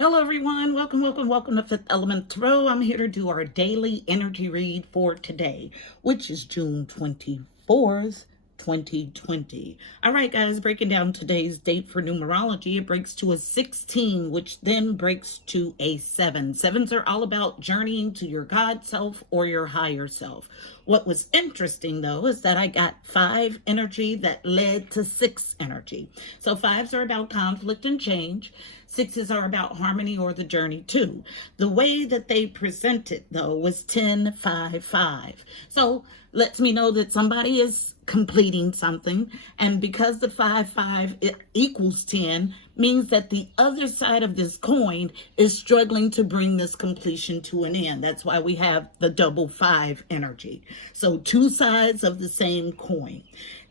Hello everyone, welcome to Fifth Element Tarot. I'm here to do our daily energy read for today, which is June 24th, 2020. All right guys, breaking down today's date for numerology, it breaks to a 16, which then breaks to a 7. Sevens are all about journeying to your God self or your higher self. What was interesting though is that I got 5 energy that led to 6 energy. So 5s are about conflict and change. 6s are about harmony or the journey too. The way that they presented though was 10, 5, 5. So lets me know that somebody is completing something, and because the 5, 5 equals 10 means that the other side of this coin is struggling to bring this completion to an end. That's why we have the double 5 energy. So 2 sides of the same coin.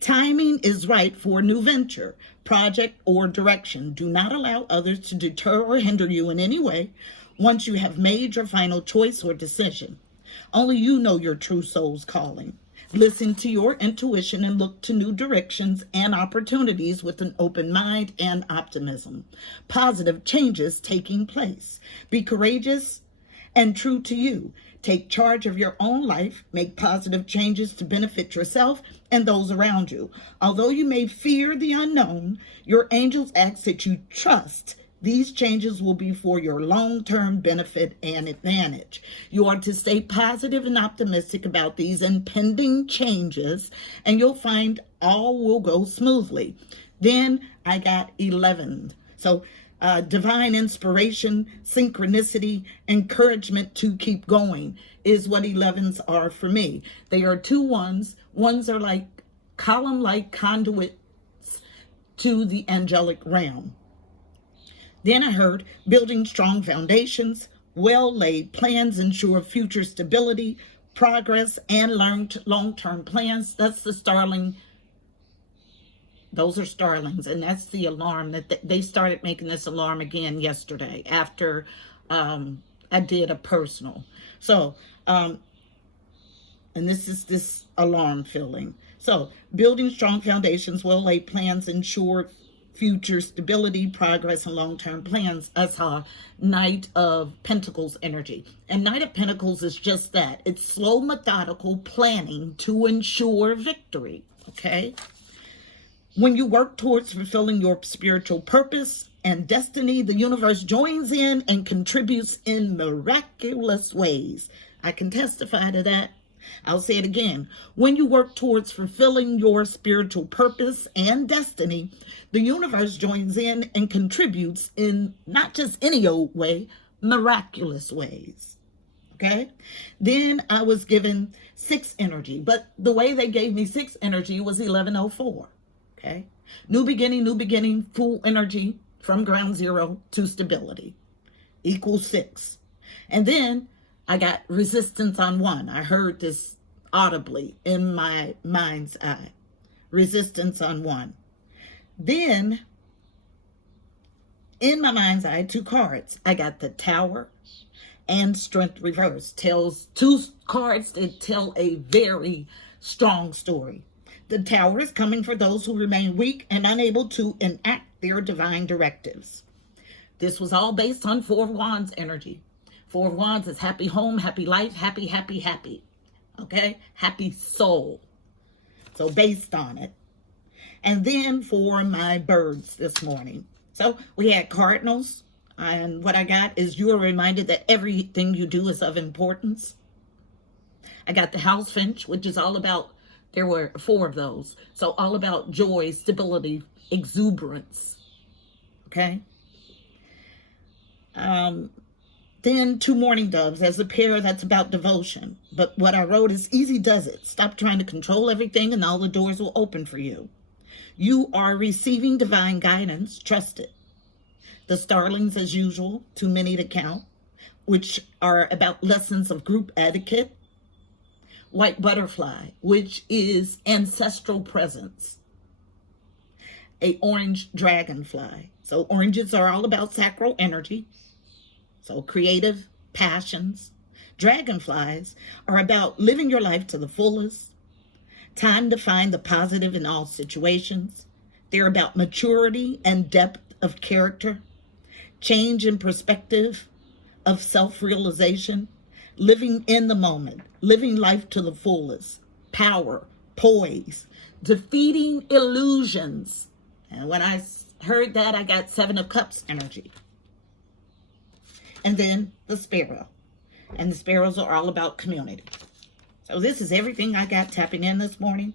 Timing is right for a new venture, project, or direction. Do not allow others to deter or hinder you in any way once you have made your final choice or decision. Only you know your true soul's calling. Listen to your intuition and look to new directions and opportunities with an open mind and optimism. Positive changes taking place. Be courageous and true to you. Take charge of your own life. Make positive changes to benefit yourself and those around you. Although you may fear the unknown, your angels ask that you trust these changes will be for your long-term benefit and advantage. You are to stay positive and optimistic about these impending changes, and you'll find all will go smoothly. Then I got 11. So divine inspiration, synchronicity, encouragement to keep going is what 11s are for me. They are 2 ones. Ones are like column-like conduits to the angelic realm. Then I heard building strong foundations, well-laid plans ensure future stability, progress, and long-term plans. That's the starling. Those are starlings, and that's the alarm that they started making this alarm again yesterday after I did a personal. So, and this is this alarm feeling. So, building strong foundations, well-laid plans ensure future stability, progress, and long-term plans. I saw Knight of Pentacles energy. And Knight of Pentacles is just that. It's slow, methodical planning to ensure victory, okay? When you work towards fulfilling your spiritual purpose and destiny, the universe joins in and contributes in miraculous ways. I can testify to that. I'll say it again. When you work towards fulfilling your spiritual purpose and destiny, the universe joins in and contributes in not just any old way, miraculous ways. Okay? Then I was given 6 energy, but the way they gave me 6 energy was 1104. Okay? New beginning, full energy from ground zero to stability equals 6. And then I got resistance on 1. I heard this audibly in my mind's eye. Resistance on 1. Then, in my mind's eye, 2 cards. I got the Tower and Strength Reverse. Tells 2 cards that tell a very strong story. The Tower is coming for those who remain weak and unable to enact their divine directives. This was all based on 4 of Wands energy. 4 of Wands is happy home, happy life, happy, happy, happy. Okay? Happy soul. So based on it. And then for my birds this morning. So we had cardinals. And what I got is you are reminded that everything you do is of importance. I got the house finch, which is all about, there were 4 of those. So all about joy, stability, exuberance. Okay? Then 2 mourning doves as a pair that's about devotion. But what I wrote is easy does it. Stop trying to control everything and all the doors will open for you. You are receiving divine guidance. Trust it. The starlings as usual, too many to count, which are about lessons of group etiquette. White butterfly, which is ancestral presence. A orange dragonfly. So oranges are all about sacral energy. So creative passions. Dragonflies are about living your life to the fullest. Time to find the positive in all situations. They're about maturity and depth of character. change in perspective of self-realization, living in the moment, living life to the fullest, power, poise, defeating illusions. And when I heard that, I got Seven of Cups energy. And then the Sparrow. And the Sparrows are all about community. So this is everything I got tapping in this morning.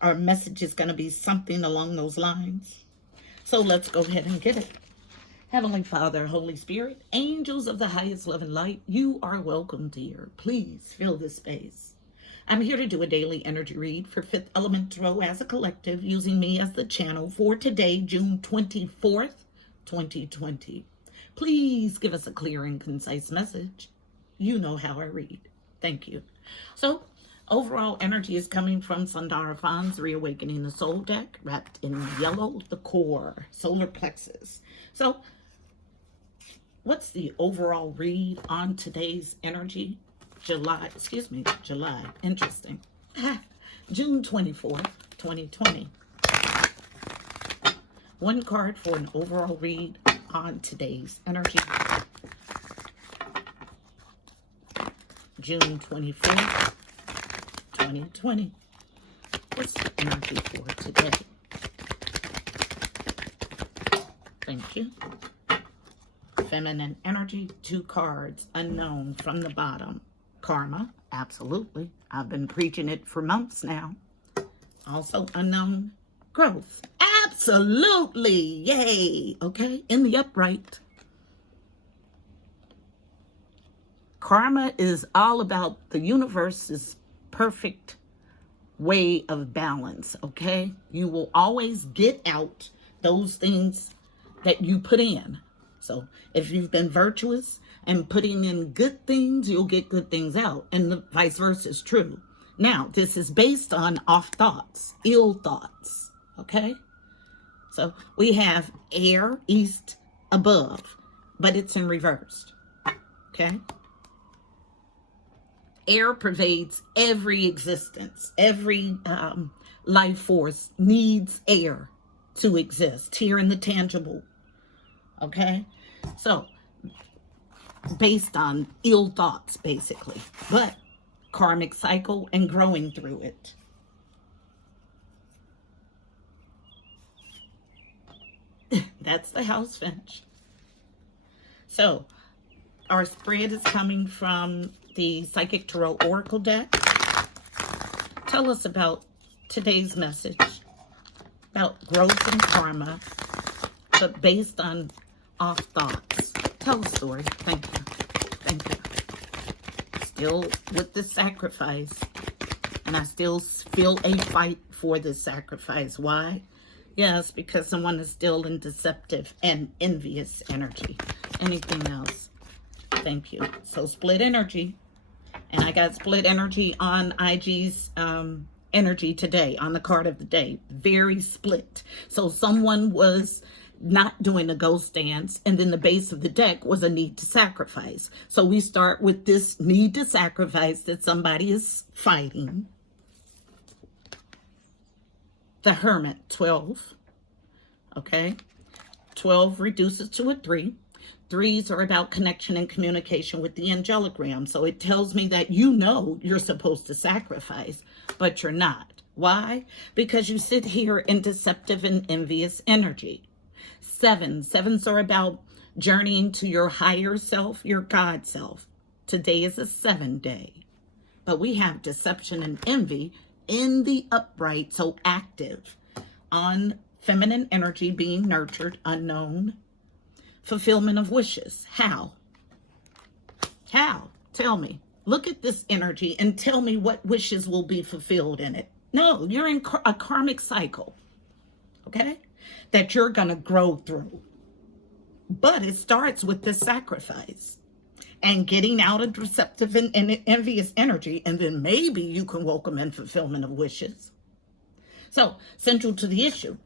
Our message is going to be something along those lines. So let's go ahead and get it. Heavenly Father, Holy Spirit, angels of the highest love and light, you are welcomed here. Please fill this space. I'm here to do a daily energy read for Fifth Element Tarot as a collective, using me as the channel for today, June 24th, 2020. Please give us a clear and concise message. You know how I read. Thank you. So, overall energy is coming from Sundara Fahn's Reawakening the Soul deck, wrapped in yellow, the core, solar plexus. So, what's the overall read on today's energy? July, interesting. June 24th, 2020. One card for an overall read on today's energy. June 24th, 2020. What's the energy for today? Thank you. Feminine energy, 2 cards, unknown from the bottom. Karma, absolutely. I've been preaching it for months now. Also unknown, growth. Absolutely. Yay. Okay. In the upright. Karma is all about the universe's perfect way of balance. Okay. You will always get out those things that you put in. So if you've been virtuous and putting in good things, you'll get good things out. And the vice versa is true. Now, this is based on off thoughts, ill thoughts. Okay. So we have air, east, above, but it's in reverse. Okay. Air pervades every existence. Every life force needs air to exist here in the tangible. Okay. So based on ill thoughts, basically, but karmic cycle and growing through it. That's the house finch. So our spread is coming from the Psychic Tarot Oracle deck. Tell us about today's message about growth and karma, but based on off thoughts. Tell a story. Thank you. Thank you. Still with the sacrifice, and I still feel a fight for the sacrifice. Why? Yes, because someone is still in deceptive and envious energy. Anything else? Thank you. So split energy. And I got split energy on IG's energy today, on the card of the day. Very split. So someone was not doing a ghost dance, and then the base of the deck was a need to sacrifice. So we start with this need to sacrifice that somebody is fighting. The Hermit, 12. Okay. 12 reduces to a 3. 3s are about connection and communication with the Angelic Realm. So it tells me that you know you're supposed to sacrifice, but you're not. Why? Because you sit here in deceptive and envious energy. 7s are about journeying to your higher self, your God self. Today is a 7 day. But we have deception and envy in the upright, so active, on feminine energy being nurtured, unknown, fulfillment of wishes. How? How? Tell me. Look at this energy and tell me what wishes will be fulfilled in it. No, you're in a karmic cycle, okay, that you're going to grow through. But it starts with the sacrifice and getting out of deceptive and envious energy, and then maybe you can welcome in fulfillment of wishes. So, central to the issue,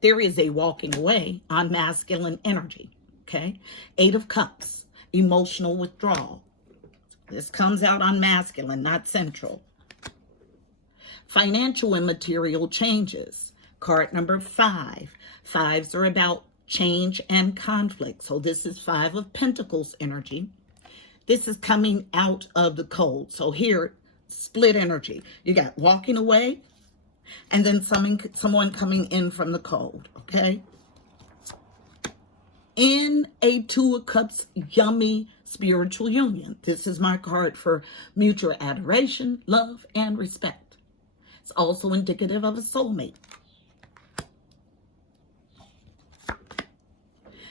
there is a walking away on masculine energy, okay? 8 of Cups, emotional withdrawal. This comes out on masculine, not central. Financial and material changes. Card number 5. 5s are about change and conflict. So this is 5 of Pentacles energy. This is coming out of the cold. So here, split energy. You got walking away and then someone coming in from the cold, okay? In a 2 of Cups, yummy spiritual union. This is my card for mutual adoration, love, and respect. It's also indicative of a soulmate.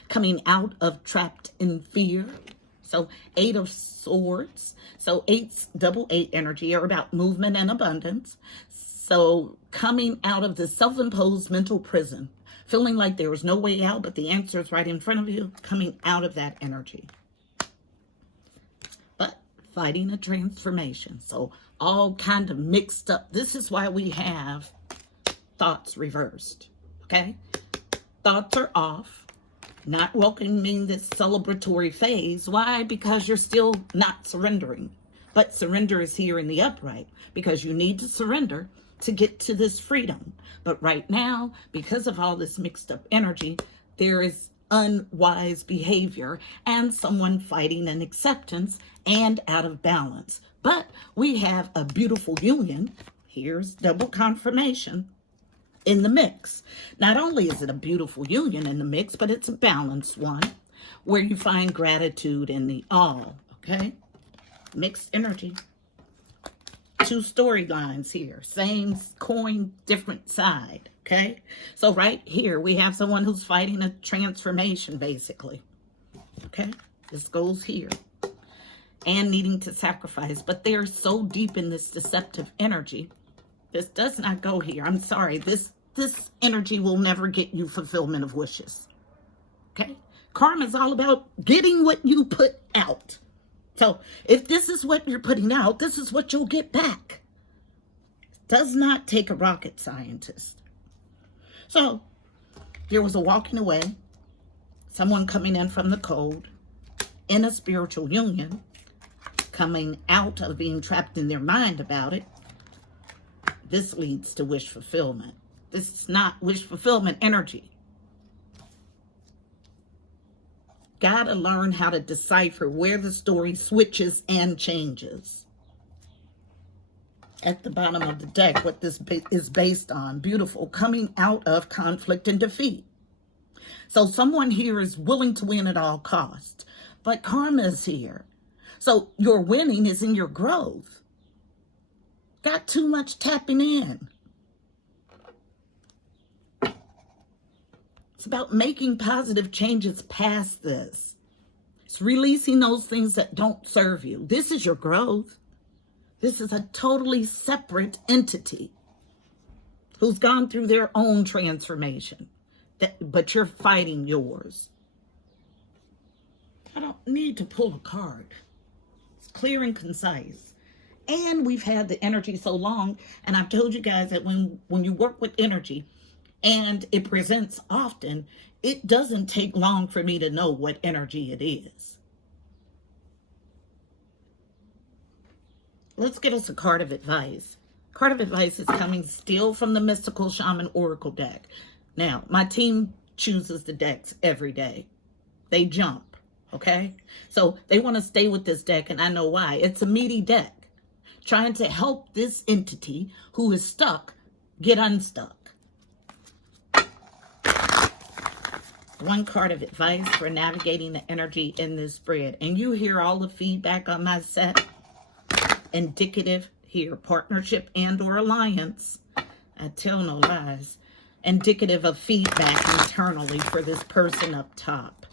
Coming out of trapped in fear. So 8 of Swords. So 8's double 8 energy are about movement and abundance. So coming out of the self-imposed mental prison, feeling like there was no way out, but the answer is right in front of you, coming out of that energy. But fighting a transformation. So all kind of mixed up. This is why we have thoughts reversed, okay? Thoughts are off. Not welcoming this celebratory phase. Why? Because you're still not surrendering. But surrender is here in the upright because you need to surrender to get to this freedom. But right now, because of all this mixed up energy, there is unwise behavior and someone fighting an acceptance and out of balance. But we have a beautiful union. Here's double confirmation in the mix. Not only is it a beautiful union in the mix, but it's a balanced one where you find gratitude in the all, okay? Mixed energy. 2 storylines here. Same coin, different side, okay? So right here, we have someone who's fighting a transformation, basically, okay? This goes here. And needing to sacrifice, but they're so deep in this deceptive energy. This does not go here. I'm sorry. This energy will never get you fulfillment of wishes. Okay? Karma is all about getting what you put out. So if this is what you're putting out, this is what you'll get back. It does not take a rocket scientist. So there was a walking away, someone coming in from the cold, in a spiritual union, coming out of being trapped in their mind about it. This leads to wish fulfillment. This is not wish fulfillment energy. Gotta learn how to decipher where the story switches and changes. At the bottom of the deck, what this is based on. Beautiful. Coming out of conflict and defeat. So someone here is willing to win at all costs. But karma is here. So your winning is in your growth. Got too much tapping in. It's about making positive changes past this. It's releasing those things that don't serve you. This is your growth. This is a totally separate entity who's gone through their own transformation, but you're fighting yours. I don't need to pull a card. It's clear and concise. And we've had the energy so long, and I've told you guys that when you work with energy and it presents often, it doesn't take long for me to know what energy it is. Let's get us a card of advice. Card of advice is coming still from the Mystical Shaman Oracle deck. Now, my team chooses the decks every day. They jump, okay? So they want to stay with this deck, and I know why. It's a meaty deck. Trying to help this entity who is stuck get unstuck. One card of advice for navigating the energy in this spread. And you hear all the feedback on my set. Indicative here, partnership and or alliance. I tell no lies. Indicative of feedback internally for this person up top.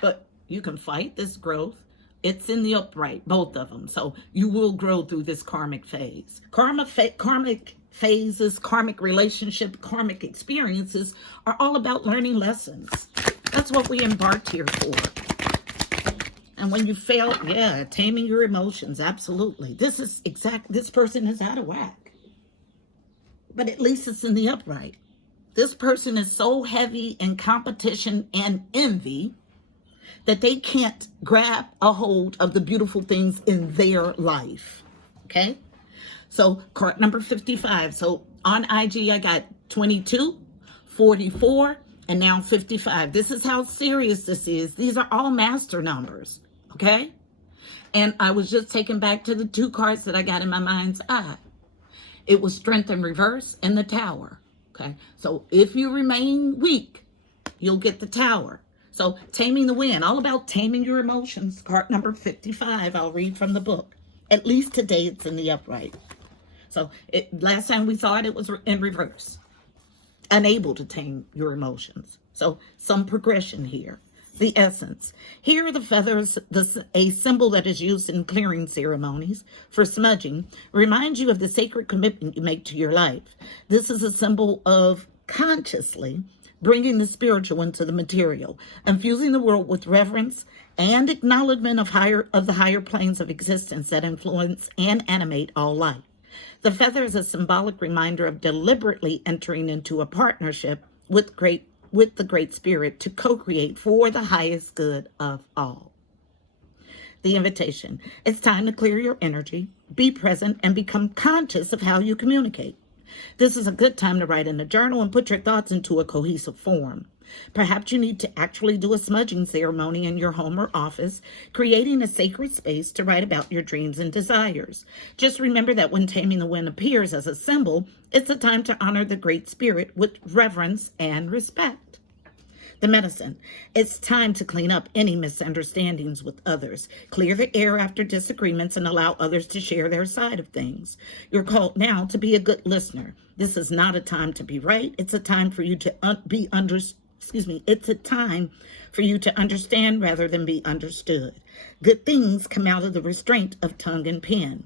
But you can fight this growth. It's in the upright, both of them. So you will grow through this karmic phase. Karmic phases, karmic relationship, karmic experiences are all about learning lessons. That's what we embarked here for. And when you fail, yeah, taming your emotions, absolutely. This person is out of whack. But at least it's in the upright. This person is so heavy in competition and envy that they can't grab a hold of the beautiful things in their life, okay? So card number 55. So on IG, I got 22, 44, and now 55. This is how serious this is. These are all master numbers, okay? And I was just taken back to the 2 cards that I got in my mind's eye. It was Strength in Reverse and the Tower, okay? So if you remain weak, you'll get the Tower. So Taming the Wind, all about taming your emotions. Card number 55, I'll read from the book. At least today it's in the upright. So last time we saw it, it was in reverse. Unable to tame your emotions. So some progression here. The essence. Here are the feathers, a symbol that is used in clearing ceremonies for smudging, reminds you of the sacred commitment you make to your life. This is a symbol of consciously bringing the spiritual into the material, infusing the world with reverence and acknowledgement of the higher planes of existence that influence and animate all life. The feather is a symbolic reminder of deliberately entering into a partnership with the Great Spirit to co-create for the highest good of all. The invitation. It's time to clear your energy, be present, and become conscious of how you communicate. This is a good time to write in a journal and put your thoughts into a cohesive form. Perhaps you need to actually do a smudging ceremony in your home or office, creating a sacred space to write about your dreams and desires. Just remember that when Taming the Wind appears as a symbol, it's a time to honor the Great Spirit with reverence and respect. The medicine. It's time to clean up any misunderstandings with others. Clear the air after disagreements and allow others to share their side of things. You're called now to be a good listener. This is not a time to be right. It's a time for you to It's a time for you to understand rather than be understood. Good things come out of the restraint of tongue and pen.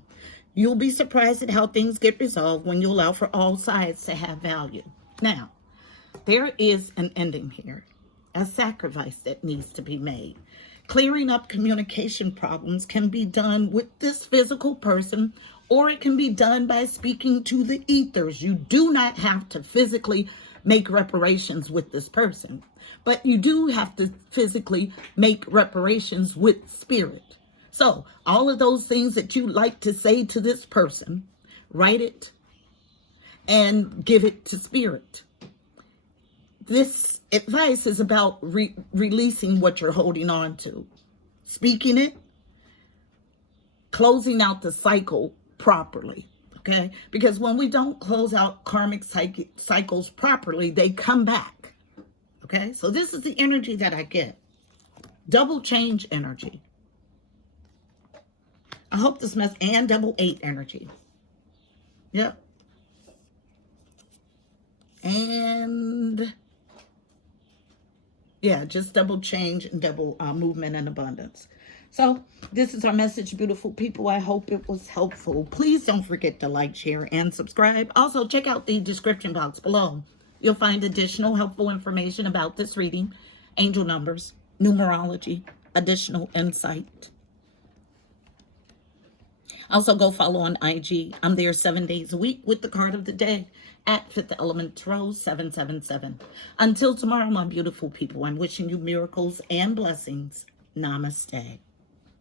You'll be surprised at how things get resolved when you allow for all sides to have value. Now, there is an ending here. A sacrifice that needs to be made. Clearing up communication problems can be done with this physical person, or it can be done by speaking to the ethers. You do not have to physically make reparations with this person, but you do have to physically make reparations with spirit. So all of those things that you like to say to this person, write it and give it to spirit. This advice is about releasing what you're holding on to, speaking it, closing out the cycle properly, okay? Because when we don't close out karmic cycles properly, they come back, okay? So this is the energy that I get. Double change energy. I hope this and double 8 energy. Yep. And yeah, just double change and double movement and abundance. So this is our message, beautiful people. I hope it was helpful. Please don't forget to like, share, and subscribe. Also, check out the description box below. You'll find additional helpful information about this reading, angel numbers, numerology, additional insight. Also, go follow on IG. I'm there 7 days a week with the card of the day at Fifth Element Tarot 777. Until tomorrow, my beautiful people, I'm wishing you miracles and blessings. Namaste.